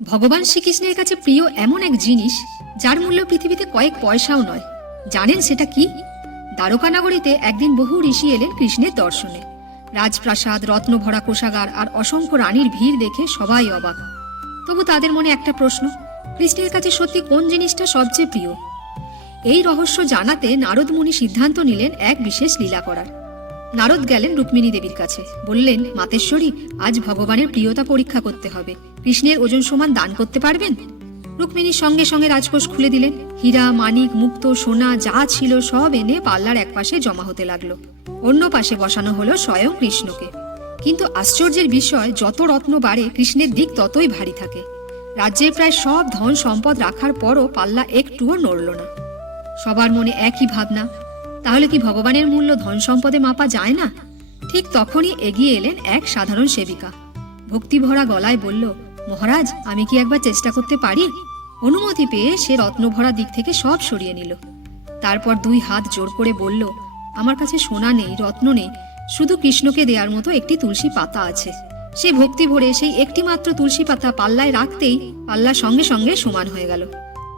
ভগবান শ্রীকৃষ্ণের কাছে প্রিয় এমন এক জিনিস, যার মূল্য পৃথিবীতে কয়েক পয়সাও নয়। জানেন সেটা কি? দ্বারকানগরীতে একদিন বহু ঋষি এলেন কৃষ্ণের দর্শনে। রাজপ্রাসাদ, রত্নভরা কোষাগার আর অসংখ্য রানীর ভিড় দেখে সবাই অবাক। তবু তাদের মনে একটা প্রশ্ন, কৃষ্ণের কাছে সত্যি কোন জিনিসটা সবচেয়ে প্রিয়? এই রহস্য জানাতে নারদ মুনি সিদ্ধান্ত নিলেন এক বিশেষ লীলা করার। নারদ গেলেন রুক্মিণী দেবীর কাছে। বললেন, মাতেশ্বরী, আজ ভগবানের প্রিয়তা পরীক্ষা করতে হবে। কৃষ্ণের ওজন সমান দান করতে পারবেন? রুক্মিণীর সঙ্গে সঙ্গে রাজকোষ খুলে দিলেন। হীরা, মানিক, মুক্ত, সোনা, যা ছিল সব এনে পাল্লার একপাশে জমা হতে লাগল। অন্য পাশে বসানো হলো স্বয়ং কৃষ্ণকে। কিন্তু আশ্চর্যের বিষয়, যত রত্ন বাড়ে, কৃষ্ণের দিক ততই ভারী থাকে। রাজ্যের প্রায় সব ধন সম্পদ রাখার পরও পাল্লা একটুও নড়ল না। সবার মনে একই ভাবনা তাহলে কি ভগবানের মূল্য ধন সম্পদে মাপা যায় না? ঠিক তখনই এগিয়ে এলেন এক সাধারণ সেবিকা। ভক্তিভরা গলায় বলল, মহারাজ, আমি কি একবার চেষ্টা করতে পারি? অনুমতি পেয়ে সে রত্নভরা দিক থেকে সব সরিয়ে নিল। তারপর দুই হাত জোর করে বলল, আমার কাছে সোনা নেই, রত্ন নেই। শুধু কৃষ্ণকে দেওয়ার মতো একটি তুলসী পাতা আছে। সে ভক্তি ভরে সেই একটি মাত্র তুলসী পাতা পাল্লায় রাখতেই পাল্লা সঙ্গে সঙ্গে সমান হয়ে গেল।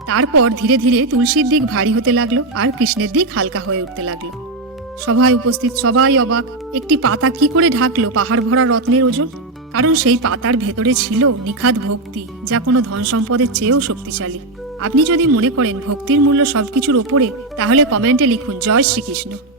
তারপর ধীরে ধীরে তুলসীর দিক ভারী হতে লাগল আর কৃষ্ণের দিক হালকা হয়ে উঠতে লাগল। সভায় উপস্থিত সবাই অবাক, একটি পাতা কি করে ঢাকলো পাহাড় ভরা রত্নের ওজন? কারণ সেই পাতার ভেতরে ছিল নিখাত ভক্তি, যা কোনো ধন সম্পদের চেয়েও শক্তিশালী। আপনি যদি মনে করেন ভক্তির মূল্য সবকিছুর ওপরে, তাহলে কমেন্টে লিখুন, জয় শ্রীকৃষ্ণ।